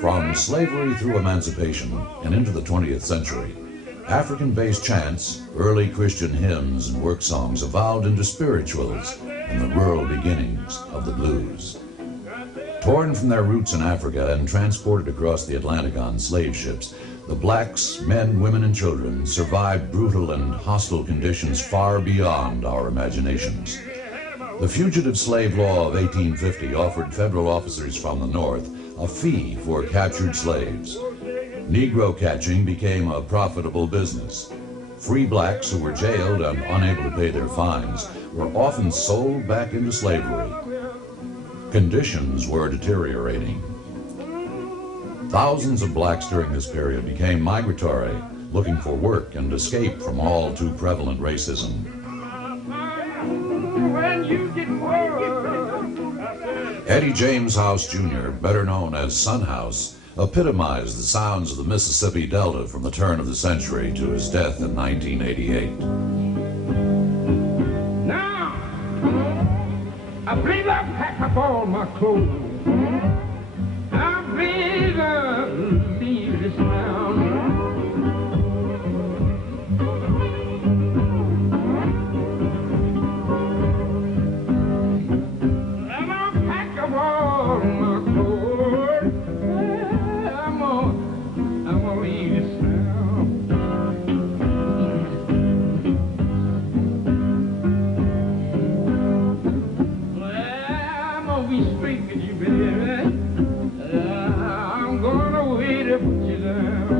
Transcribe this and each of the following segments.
From slavery through emancipation and into the 20th century, African-based chants, early Christian hymns, and work songs evolved into spirituals and the rural beginnings of the blues. Torn from their roots in Africa and transported across the Atlantic on slave ships, the blacks, men, women, and children survived brutal and hostile conditions far beyond our imaginations. The Fugitive Slave Law of 1850 offered federal officers from the North a fee for captured slaves. Negro catching became a profitable business. Free blacks who were jailed and unable to pay their fines were often sold back into slavery. Conditions were deteriorating. Thousands of blacks during this period became migratory, looking for work and escape from all too prevalent racism. Eddie James House Jr., better known as Son House, epitomized the sounds of the Mississippi Delta from the turn of the century to his death in 1988. Now, I believe I pack up all my clothes. I believe I leave this town. And I pack up all my clothes. I'm gonna leave this town. Well, I'm gonna be straight with you, baby. I'm gonna wait to put you down.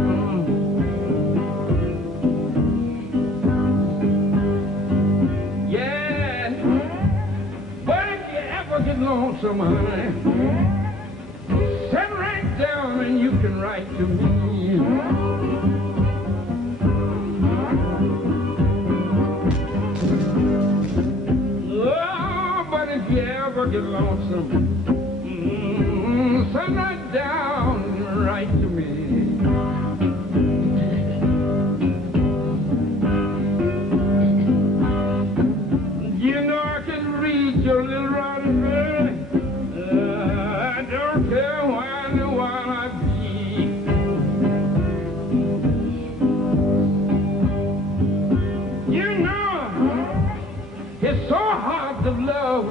Yeah, but if you ever get lonesome, honey, sit right down and you can write to me. Oh, but if you ever get lonesome, sit right down and write to me. You know I can read your little writing, baby. I don't care when or while I be. You know it's so hard to love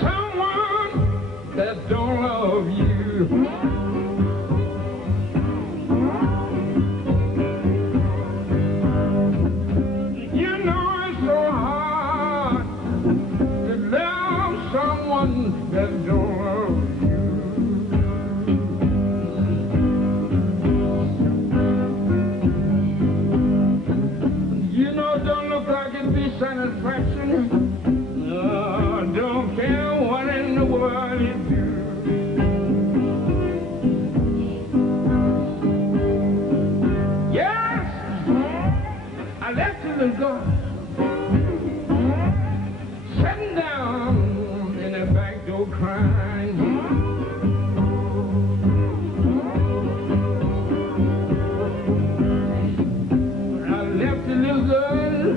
someone that don't love you. You know it's so hard to love someone that don't love you. You know it don't look like it'd be satisfaction. No, don't care what in the world you do. Yes, I left the little girl sitting down in the back door crying. I left the little girl,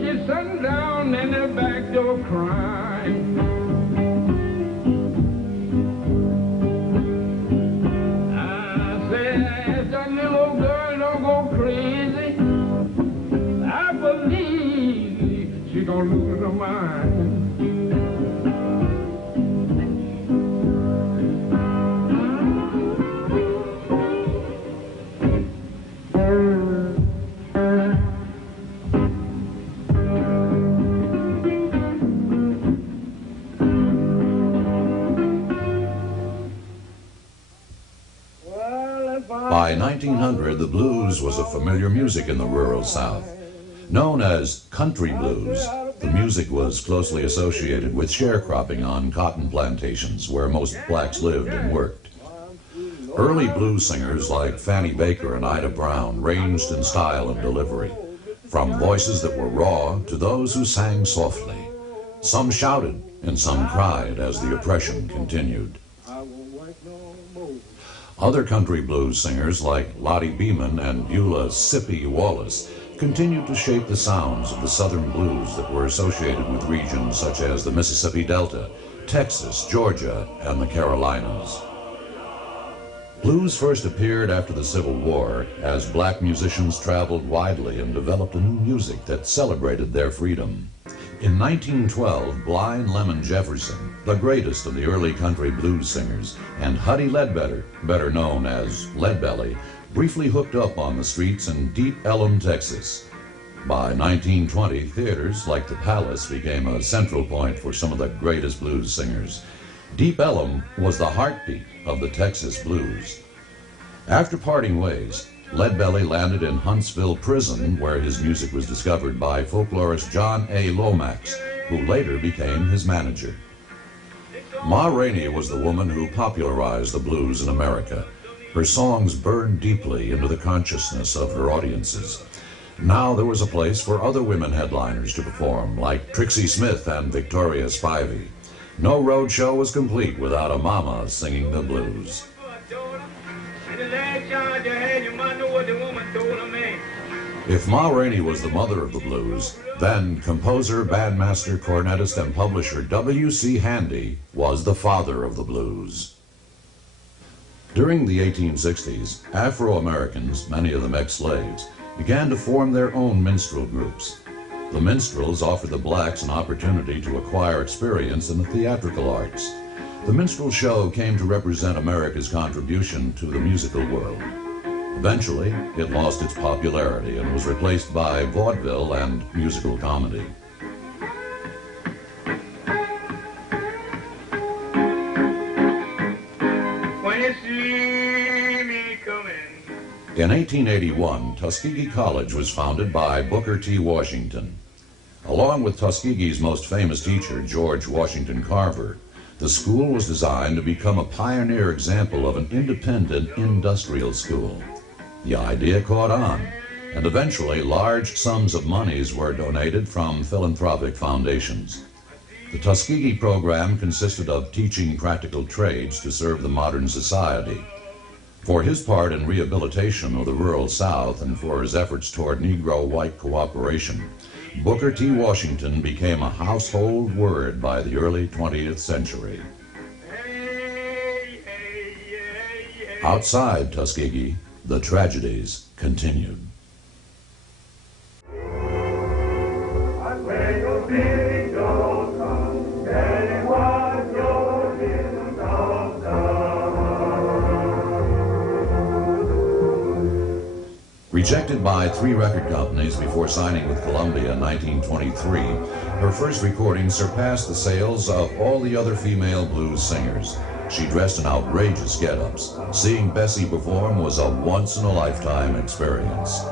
she's sitting down in the back door crying. I said, that little old girl don't go crazy. I believe she gonna lose her mind. By 1900, the blues was a familiar music in the rural South. Known as country blues, the music was closely associated with sharecropping on cotton plantations where most blacks lived and worked. Early blues singers like Fanny Baker and Ida Brown ranged in style and delivery, from voices that were raw to those who sang softly. Some shouted and some cried as the oppression continued. Other country blues singers like Lottie Beeman and Beulah Sippy Wallace continued to shape the sounds of the Southern blues that were associated with regions such as the Mississippi Delta, Texas, Georgia, and the Carolinas. Blues first appeared after the Civil War as black musicians traveled widely and developed a new music that celebrated their freedom. In 1912, Blind Lemon Jefferson, the greatest of the early country blues singers, and Huddie Ledbetter, better known as Leadbelly, briefly hooked up on the streets in Deep Ellum, Texas. By 1920, theaters like the Palace became a central point for some of the greatest blues singers. Deep Ellum was the heartbeat of the Texas blues. After parting ways, Leadbelly landed in Huntsville Prison, where his music was discovered by folklorist John A. Lomax, who later became his manager. Ma Rainey was the woman who popularized the blues in America. Her songs burned deeply into the consciousness of her audiences. Now there was a place for other women headliners to perform, like Trixie Smith and Victoria Spivey. No road show was complete without a mama singing the blues. If Ma Rainey was the mother of the blues, then composer, bandmaster, cornetist, and publisher W.C. Handy was the father of the blues. During the 1860s, Afro-Americans, many of them ex-slaves, began to form their own minstrel groups. The minstrels offered the blacks an opportunity to acquire experience in the theatrical arts. The minstrel show came to represent America's contribution to the musical world. Eventually, it lost its popularity and was replaced by vaudeville and musical comedy. When you see me coming. In 1881, Tuskegee College was founded by Booker T. Washington. Along with Tuskegee's most famous teacher, George Washington Carver, the school was designed to become a pioneer example of an independent industrial school. The idea caught on, and eventually large sums of monies were donated from philanthropic foundations. The Tuskegee program consisted of teaching practical trades to serve the modern society. For his part in rehabilitation of the rural South and for his efforts toward Negro-white cooperation, Booker T. Washington became a household word by the early 20th century. Outside Tuskegee, the tragedies continued. Rejected by 3 record companies before signing with Columbia in 1923, her first recording surpassed the sales of all the other female blues singers. She dressed in outrageous get-ups. Seeing Bessie perform was a once-in-a-lifetime experience.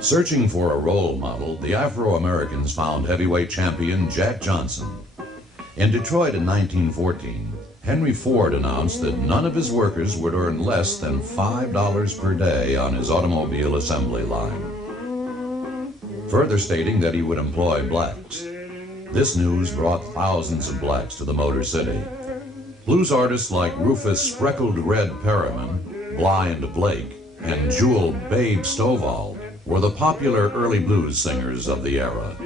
Searching for a role model, the Afro-Americans found heavyweight champion Jack Johnson. In Detroit in 1914, Henry Ford announced that none of his workers would earn less than $5 per day on his automobile assembly line, further stating that he would employ blacks. This news brought thousands of blacks to the Motor City. Blues artists like Rufus Freckled Red Perriman, Blind Blake, and Jewel Babe Stovall were the popular early blues singers of the era.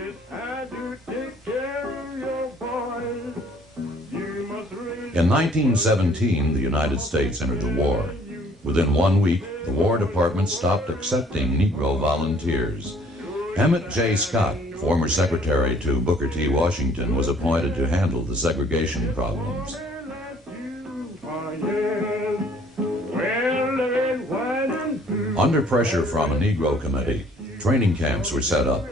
In 1917, the United States entered the war. Within 1 week, the War Department stopped accepting Negro volunteers. Emmett J. Scott, former secretary to Booker T. Washington, was appointed to handle the segregation problems. Under pressure from a Negro committee, training camps were set up.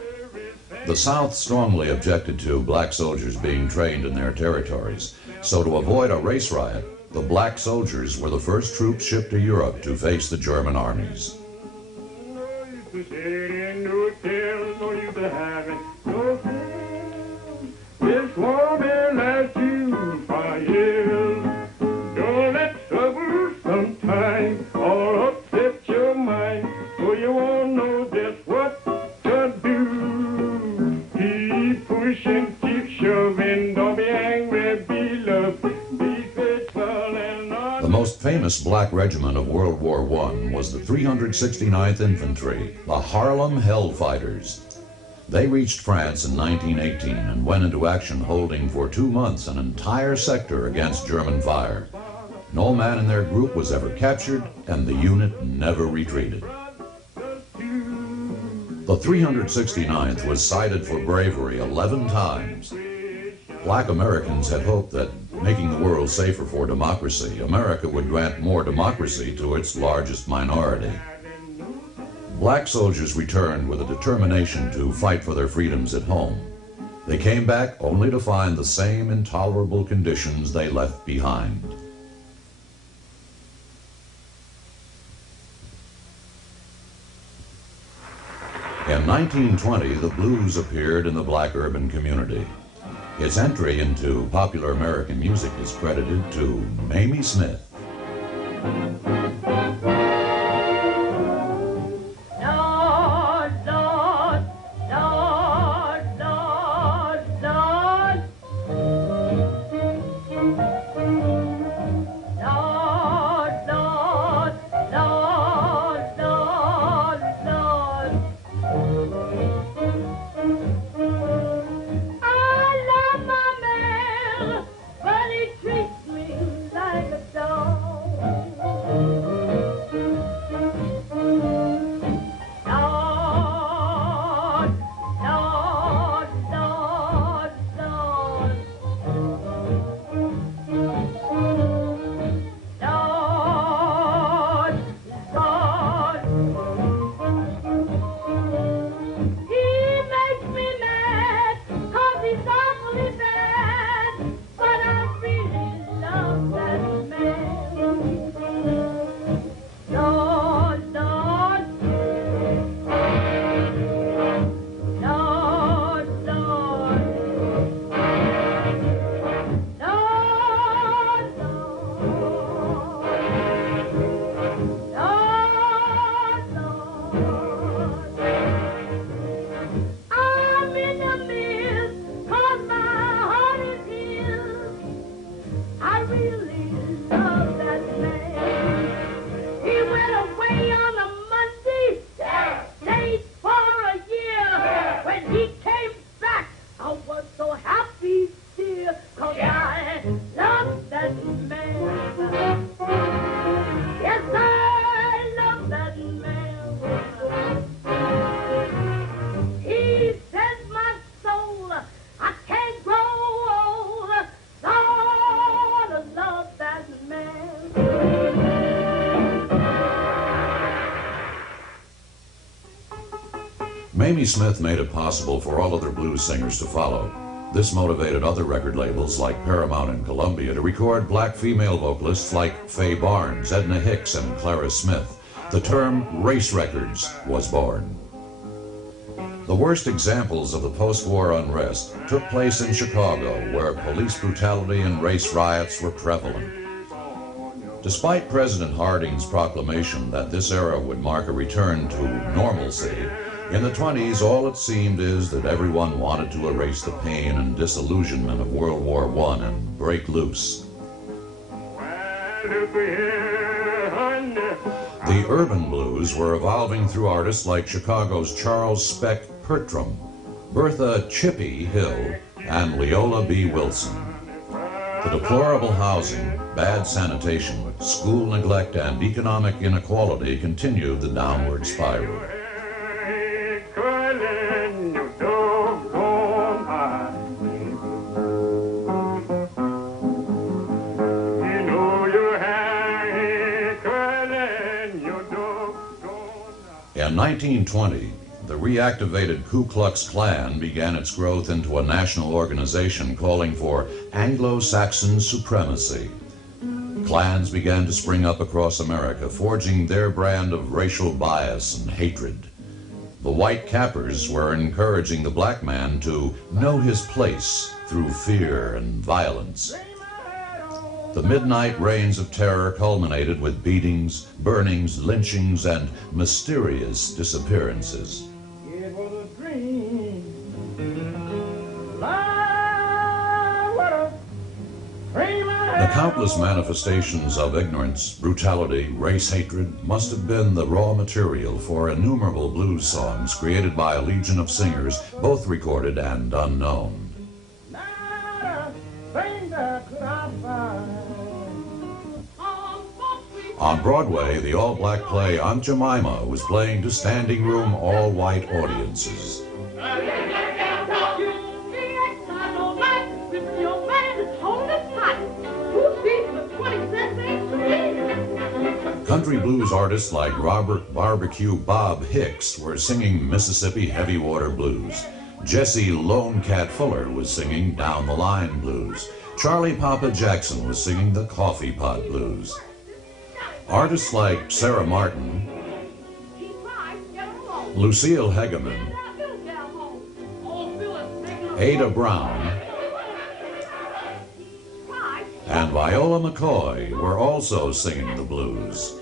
The South strongly objected to black soldiers being trained in their territories, so to avoid a race riot, the black soldiers were the first troops shipped to Europe to face the German armies. to having no fear. This won't be last you for years. Don't let trouble sometime all upset your mind, so you won't know just what to do. Keep pushing, keep shoving, don't be angry, be loved, be faithful and honest. The most famous black regiment of World War I was the 369th Infantry, the Harlem Hellfighters. They reached France in 1918 and went into action holding for 2 months an entire sector against German fire. No man in their group was ever captured, and the unit never retreated. The 369th was cited for bravery 11 times. Black Americans had hoped that, making the world safer for democracy, America would grant more democracy to its largest minority. Black soldiers returned with a determination to fight for their freedoms at home. They came back only to find the same intolerable conditions they left behind. In 1920, the blues appeared in the black urban community. Its entry into popular American music is credited to Mamie Smith. Mamie Smith made it possible for all other blues singers to follow. This motivated other record labels like Paramount and Columbia to record black female vocalists like Faye Barnes, Edna Hicks, and Clara Smith. The term race records was born. The worst examples of the post-war unrest took place in Chicago, where police brutality and race riots were prevalent. Despite President Harding's proclamation that this era would mark a return to normalcy, in the 20s, all it seemed is that everyone wanted to erase the pain and disillusionment of World War I and break loose. The urban blues were evolving through artists like Chicago's Charles Speck Pertram, Bertha Chippy Hill, and Leola B. Wilson. The deplorable housing, bad sanitation, school neglect, and economic inequality continued the downward spiral. In 1920, the reactivated Ku Klux Klan began its growth into a national organization calling for Anglo-Saxon supremacy. Clans began to spring up across America, forging their brand of racial bias and hatred. The white cappers were encouraging the black man to know his place through fear and violence. The midnight rains of terror culminated with beatings, burnings, lynchings, and mysterious disappearances. It was a dream. The countless manifestations of ignorance, brutality, race hatred must have been the raw material for innumerable blues songs created by a legion of singers, both recorded and unknown. On Broadway, the all-black play Aunt Jemima was playing to standing room all-white audiences. Country blues artists like Robert Barbecue Bob Hicks were singing Mississippi Heavy Water Blues. Jesse Lone Cat Fuller was singing Down the Line Blues. Charlie Papa Jackson was singing the Coffee Pot Blues. Artists like Sarah Martin, Lucille Hegeman, Ada Brown, and Viola McCoy were also singing the blues.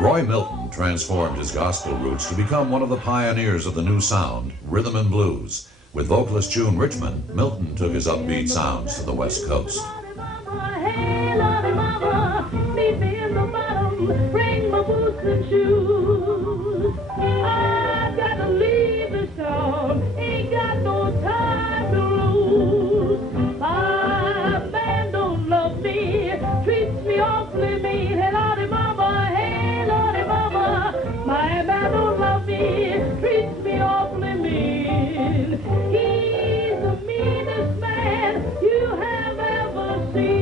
Roy Milton transformed his gospel roots to become one of the pioneers of the new sound, rhythm and blues. With vocalist June Richmond, Milton took his upbeat sounds to the West Coast. Hey, Lordy Mama, meet me in the bottom, bring my boots and shoes. I've got to leave this town, ain't got no time to lose. My man don't love me, treats me awfully mean. Hey, Lordy Mama, my man don't love me, treats me awfully mean. He's the meanest man you have ever seen.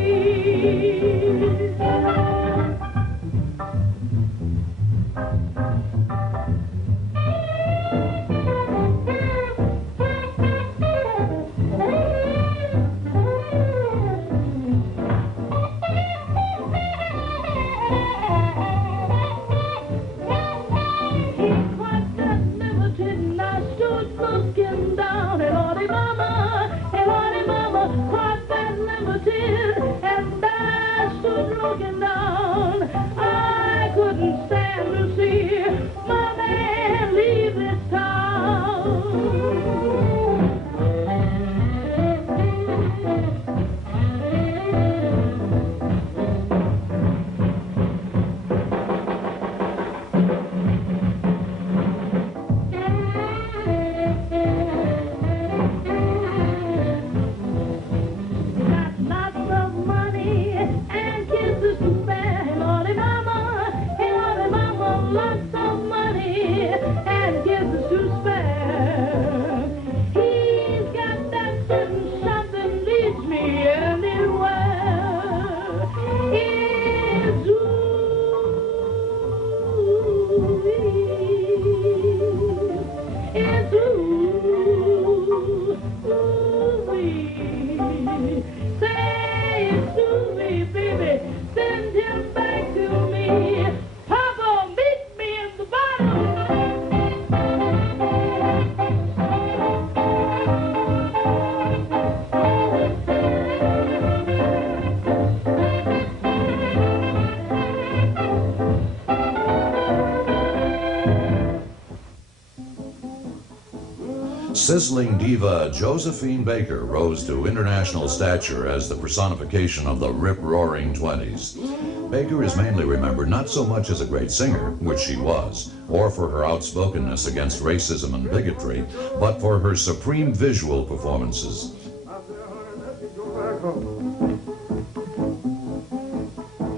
Sizzling diva Josephine Baker rose to international stature as the personification of the rip-roaring 20s. Baker is mainly remembered not so much as a great singer, which she was, or for her outspokenness against racism and bigotry, but for her supreme visual performances.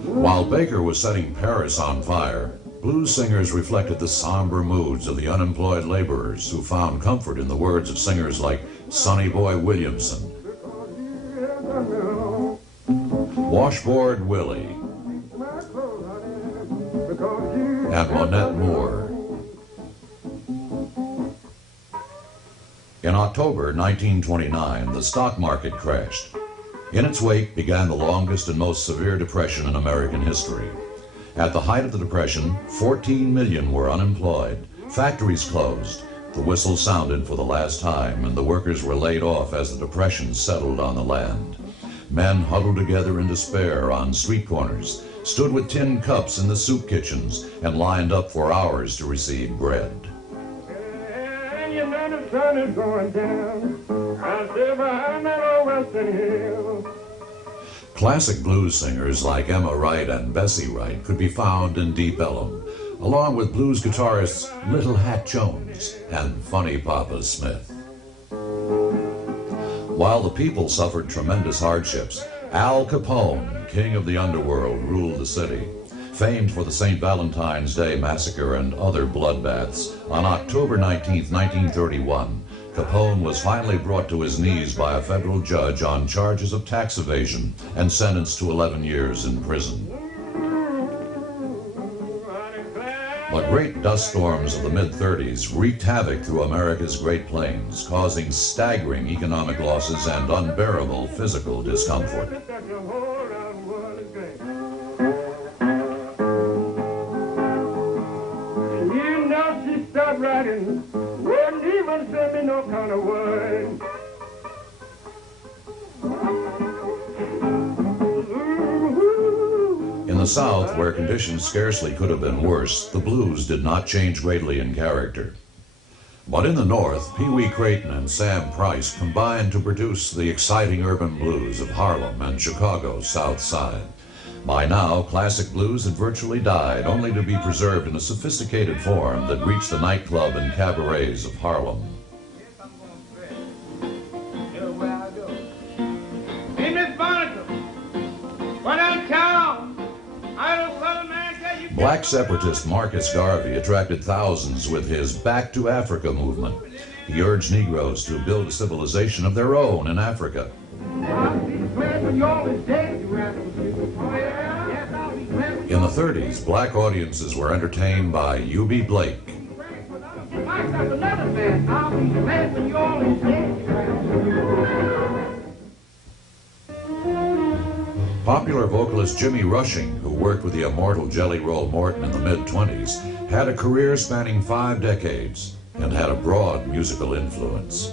While Baker was setting Paris on fire, blues singers reflected the somber moods of the unemployed laborers who found comfort in the words of singers like Sonny Boy Williamson, Washboard Willie, and Monette Moore. In October 1929, the stock market crashed. In its wake began the longest and most severe depression in American history. At the height of the Depression, 14 million were unemployed. Factories closed, the whistle sounded for the last time, and the workers were laid off as the Depression settled on the land. Men huddled together in despair on street corners, stood with tin cups in the soup kitchens, and lined up for hours to receive bread. And you know the sun is going down. I stay behind that old western hill. Classic blues singers like Emma Wright and Bessie Wright could be found in Deep Ellum, along with blues guitarists Little Hat Jones and Funny Papa Smith. While the people suffered tremendous hardships, Al Capone, king of the underworld, ruled the city. Famed for the St. Valentine's Day Massacre and other bloodbaths, on October 19, 1931, Capone was finally brought to his knees by a federal judge on charges of tax evasion and sentenced to 11 years in prison. The great dust storms of the mid-30s wreaked havoc through America's Great Plains, causing staggering economic losses and unbearable physical discomfort. You know she stopped writing, wouldn't even send me no kind of word. In the South, where conditions scarcely could have been worse, the blues did not change greatly in character. But in the North, Pee Wee Crayton and Sam Price combined to produce the exciting urban blues of Harlem and Chicago's South Side. By now, classic blues had virtually died, only to be preserved in a sophisticated form that reached the nightclub and cabarets of Harlem. Hey, Miss Barnacle, what I'm town? Black separatist Marcus Garvey attracted thousands with his Back to Africa movement. He urged Negroes to build a civilization of their own in Africa. In the 30s, black audiences were entertained by U.B. Blake, popular vocalist Jimmy Rushing, who worked with the immortal Jelly Roll Morton in the mid-20s, had a career spanning 5 decades and had a broad musical influence.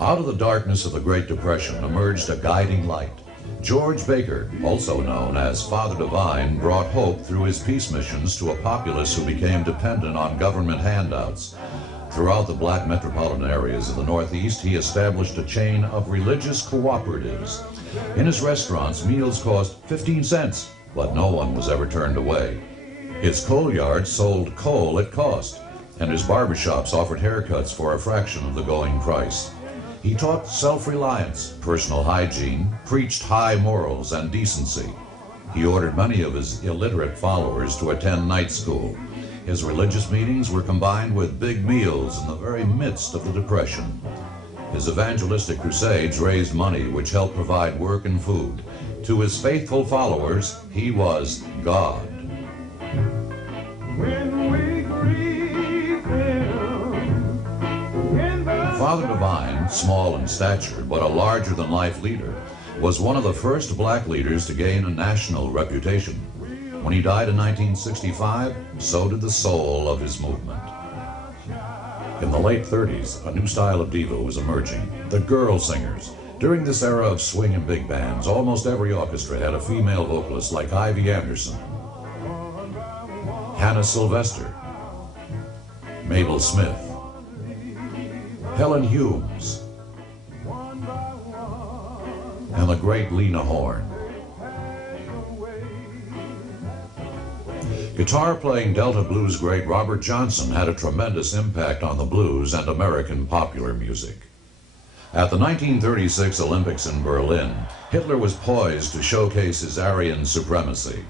Out of the darkness of the Great Depression emerged a guiding light. George Baker, also known as Father Divine, brought hope through his peace missions to a populace who became dependent on government handouts. Throughout the black metropolitan areas of the Northeast, he established a chain of religious cooperatives. In his restaurants, meals cost 15 cents, but no one was ever turned away. His coal yards sold coal at cost, and his barbershops offered haircuts for a fraction of the going price. He taught self-reliance, personal hygiene, preached high morals and decency. He ordered many of his illiterate followers to attend night school. His religious meetings were combined with big meals in the very midst of the Depression. His evangelistic crusades raised money which helped provide work and food. To his faithful followers, he was God. When we grieve him, Father Divine, small in stature but a larger-than-life leader, was one of the first black leaders to gain a national reputation. When he died in 1965, so did the soul of his movement. In the late 30s, a new style of diva was emerging, the girl singers. During this era of swing and big bands, almost every orchestra had a female vocalist like Ivy Anderson, Hannah Sylvester, Mabel Smith, Helen Humes, and the great Lena Horne. Guitar-playing Delta blues great Robert Johnson had a tremendous impact on the blues and American popular music. At the 1936 Olympics in Berlin, Hitler was poised to showcase his Aryan supremacy.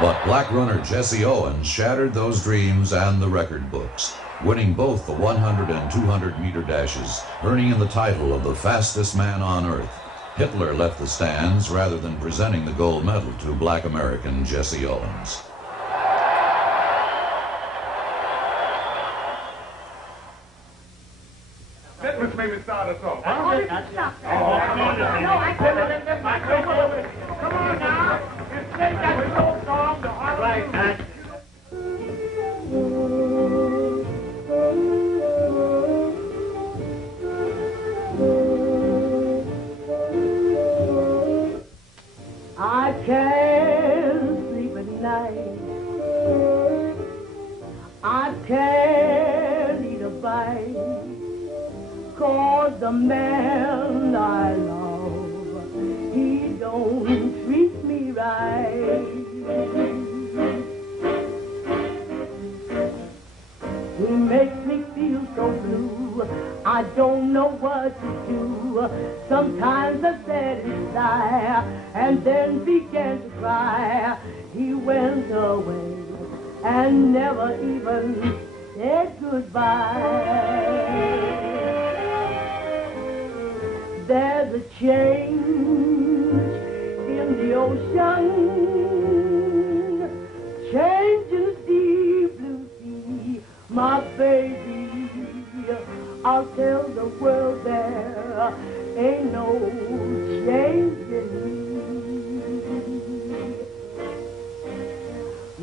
But black runner Jesse Owens shattered those dreams and the record books, winning both the 100 and 200 meter dashes, earning him the title of the fastest man on earth. Hitler left the stands rather than presenting the gold medal to black American Jesse Owens. that was maybe start us off. Oh, this is stop. No, I couldn't. Come on now. It's that so song, the heart. Right, man. I can't sleep at night. I can't eat a bite. 'Cause the man I love, he don't treat me right. He makes me feel so blue, I don't know what to do. Sometimes I sat and sigh, and then began to cry. He went away and never even said goodbye. There's a change in the ocean, change in the deep blue sea. My baby, I'll tell the world there ain't no change in me.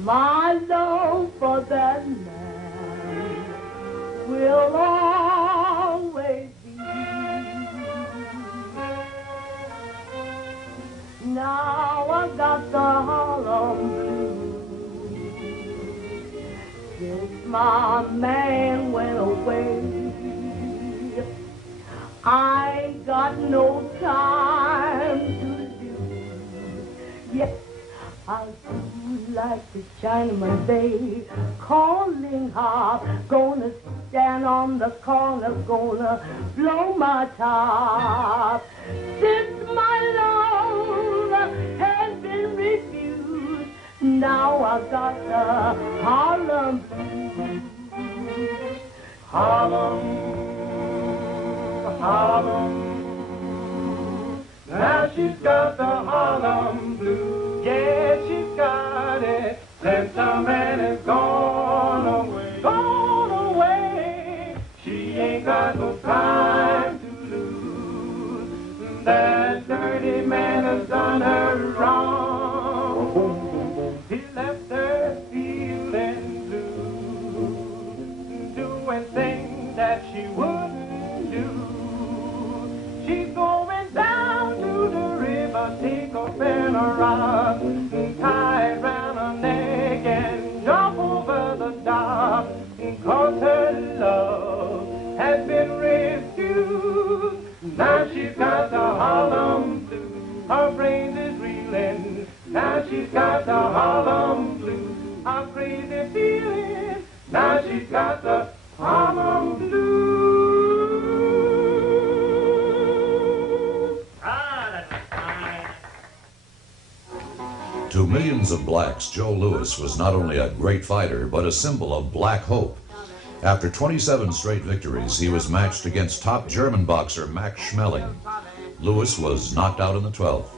My love for that man will always be. Now I got the Harlem blues. Since my man went away, I ain't got no time to lose. Yes, I'll do like the Chinaman they calling harp. Gonna stand on the corner, gonna blow my top. Since my love has been refused, now I got the Harlem blues. Harlem, Harlem. Now she's got the Harlem blues. Yeah, she's got it. Since the man is gone away, gone away. She ain't got no time to lose. That dirty man has done her wrong. He left her feeling blue, doing things that she wouldn't Now she's got the Harlem blues, a crazy feeling. Now she's got the Harlem blues. To millions of blacks, Joe Louis was not only a great fighter, but a symbol of black hope. After 27 straight victories, he was matched against top German boxer Max Schmeling. Louis was knocked out in the 12th.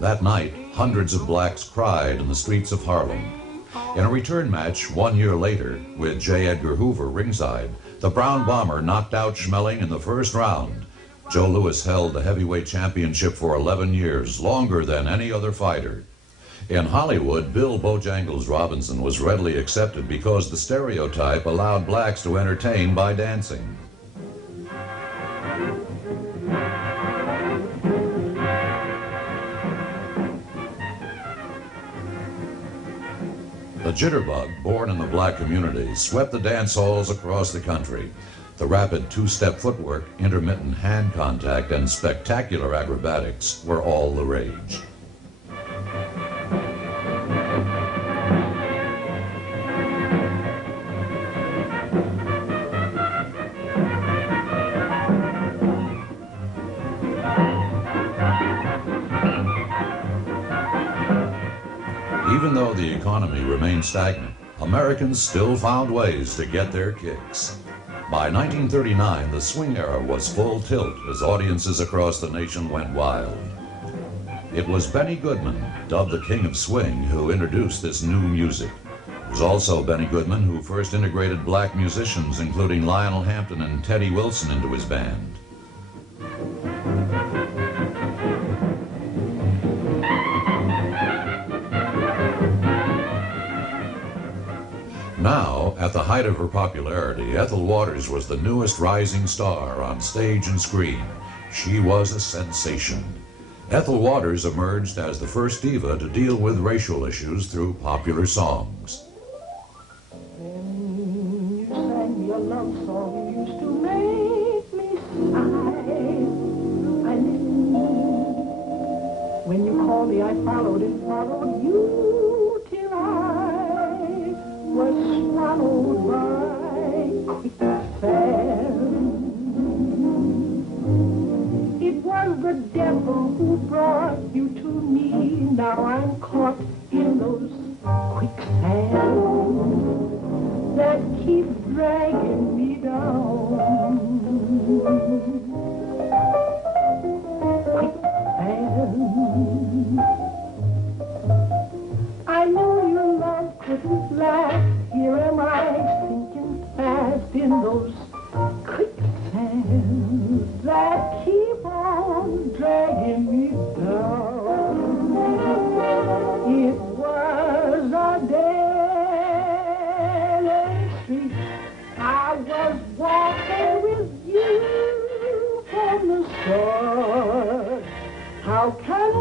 That night, hundreds of blacks cried in the streets of Harlem. In a return match 1 year later, with J. Edgar Hoover ringside, the Brown Bomber knocked out Schmeling in the first round. Joe Louis held the heavyweight championship for 11 years, longer than any other fighter. In Hollywood, Bill Bojangles Robinson was readily accepted because the stereotype allowed blacks to entertain by dancing. The jitterbug, born in the black community, swept the dance halls across the country. The rapid two-step footwork, intermittent hand contact, and spectacular acrobatics were all the rage. Even though the economy remained stagnant, Americans still found ways to get their kicks. By 1939, the swing era was full tilt as audiences across the nation went wild. It was Benny Goodman, dubbed the King of Swing, who introduced this new music. It was also Benny Goodman who first integrated black musicians, including Lionel Hampton and Teddy Wilson, into his band. Now, at the height of her popularity, Ethel Waters was the newest rising star on stage and screen. She was a sensation. Ethel Waters emerged as the first diva to deal with racial issues through popular songs. When you sang your love song, you used to make me sigh. I knew. When you called me, I followed and followed you till I was swallowed by quicksand. It was the devil who brought you to me. Now I'm caught in those quicksands that keep dragging me down. Quicksand. I knew your love couldn't last. Here am I sinking fast in those quicksands that keep on dragging me down. It was a daily street. I was walking with you from the start. How can my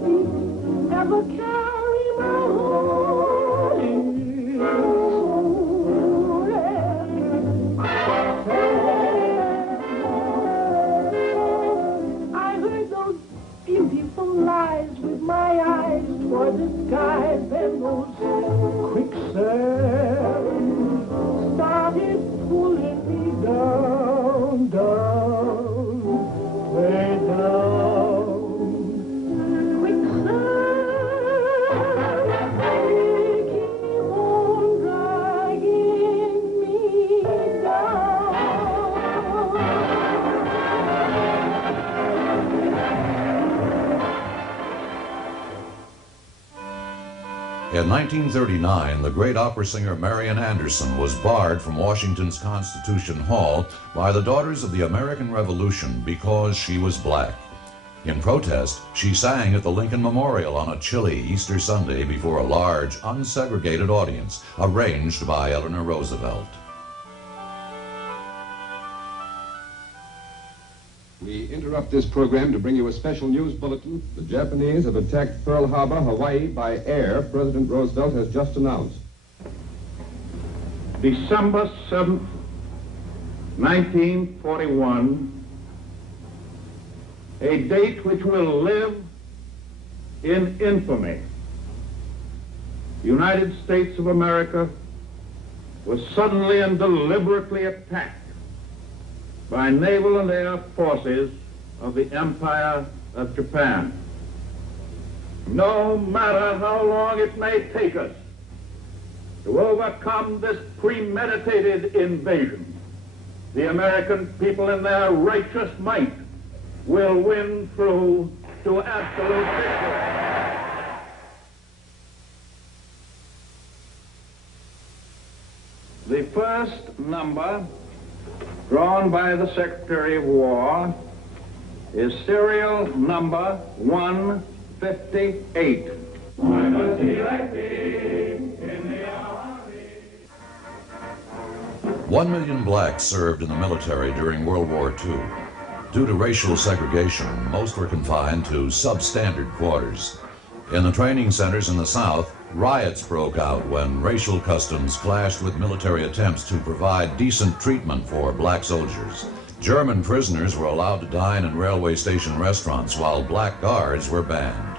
feet ever carry my heart in I heard those beautiful lies with my eyes toward the sky, then those quicksands started pulling me down, down, way down. Quicksand, they keep on dragging me down. In 1939, the great opera singer Marian Anderson was barred from Washington's Constitution Hall by the Daughters of the American Revolution because she was black. In protest, she sang at the Lincoln Memorial on a chilly Easter Sunday before a large, unsegregated audience, arranged by Eleanor Roosevelt. We interrupt this program to bring you a special news bulletin. The Japanese have attacked Pearl Harbor, Hawaii by air, President Roosevelt has just announced. December 7th, 1941, a date which will live in infamy. The United States of America was suddenly and deliberately attacked by naval and air forces of the Empire of Japan. No matter how long it may take us to overcome this premeditated invasion, the American people in their righteous might will win through to absolute victory. The first number drawn by the Secretary of War is serial number 158. I must elect thee in the army. 1 million blacks served in the military during World War II. Due to racial segregation, most were confined to substandard quarters. In the training centers in the South, riots broke out when racial customs clashed with military attempts to provide decent treatment for black soldiers. German prisoners were allowed to dine in railway station restaurants while black guards were banned.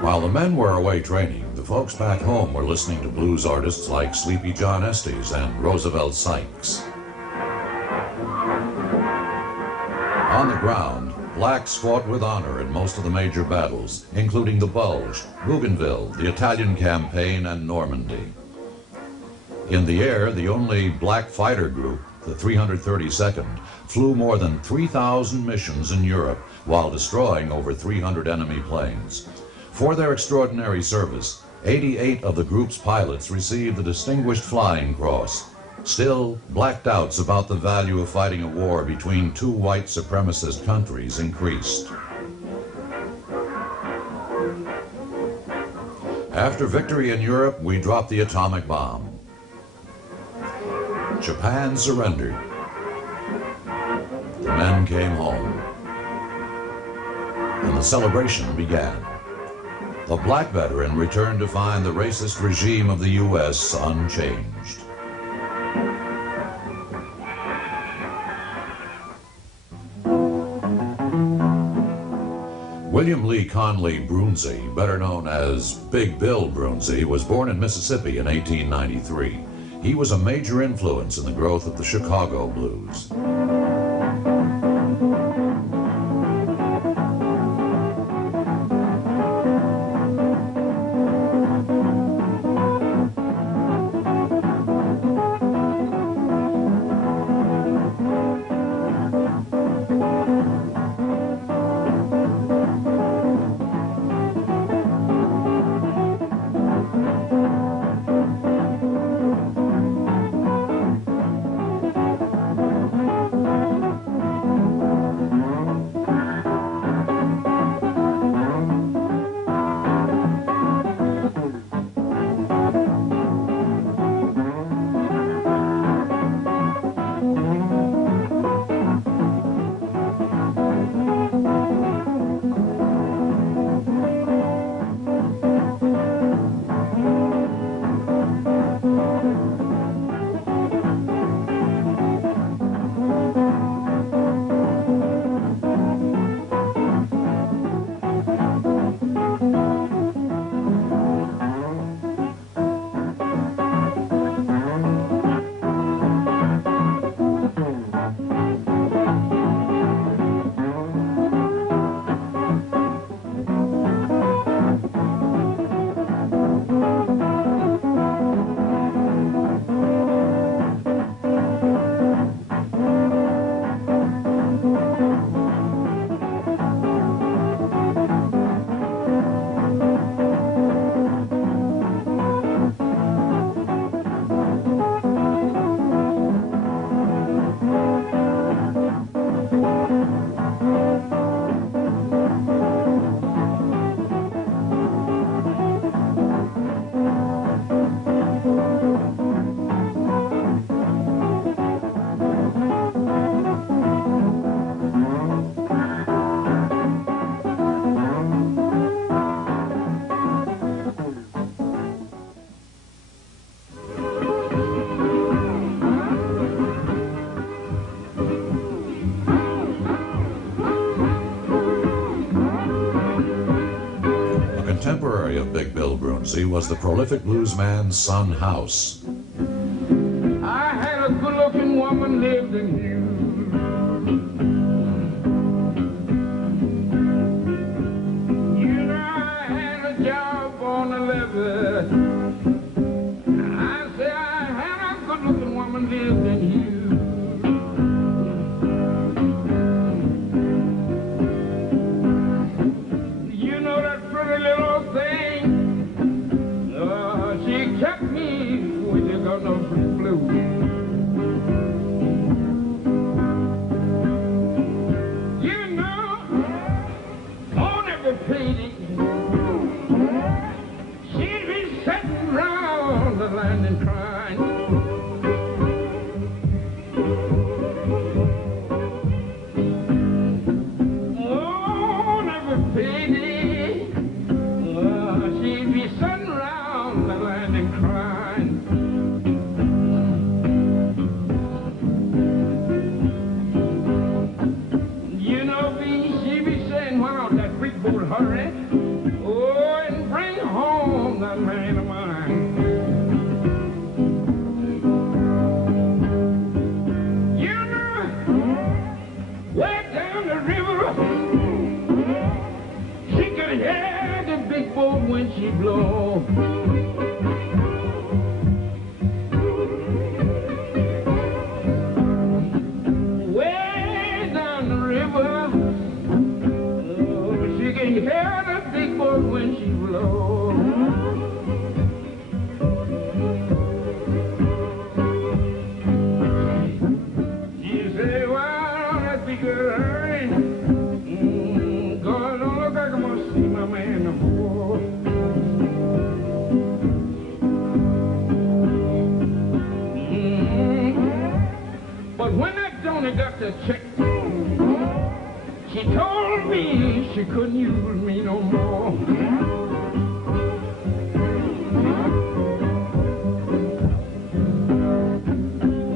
While the men were away training, the folks back home were listening to blues artists like Sleepy John Estes and Roosevelt Sykes. On the ground, blacks fought with honor in most of the major battles, including the Bulge, Bougainville, the Italian Campaign, and Normandy. In the air, the only black fighter group, the 332nd, flew more than 3,000 missions in Europe while destroying over 300 enemy planes. For their extraordinary service, 88 of the group's pilots received the Distinguished Flying Cross. Still, black doubts about the value of fighting a war between two white supremacist countries increased. After victory in Europe, we dropped the atomic bomb. Japan surrendered. The men came home. And the celebration began. The black veteran returned to find the racist regime of the U.S. unchanged. William Lee Conley Brunsey, better known as Big Bill Brunsey, was born in Mississippi in 1893. He was a major influence in the growth of the Chicago blues. contemporary of Big Bill Brunsey was the prolific bluesman Son House. I had a good-looking woman lived in Hughes. You know, I had a job on the levee. I said I had a good-looking woman lived in Hughes. You know that pretty little thing? She kept me when you got no blue. You know, on every page, she'd be sitting round the line and crying. On every page, she'd be sitting round the line and crying. You know, she be saying, wow, that big boat hurry. Oh, and bring home that man of mine. You know, way down the river, she could hear the big boat when she blow. Way down the river, oh, she can hear the big boat when she blow. She say, well, that big girl, God, don't look like I'm gonna see my man no more. But when that donor got the check, she told me she couldn't use me no more.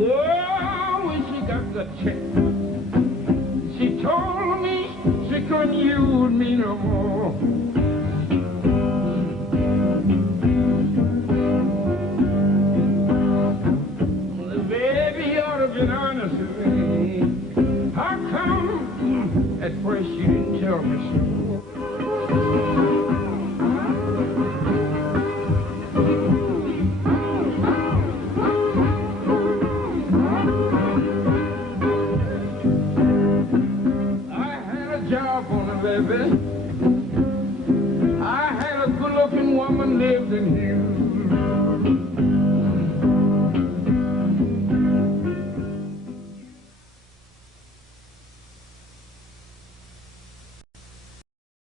Oh, when she got the check, she told me she couldn't use me no more. The baby ought to be honest with me. How come at first you didn't tell me so? I had a job on the levee. I had a good-looking woman lived in Hughes.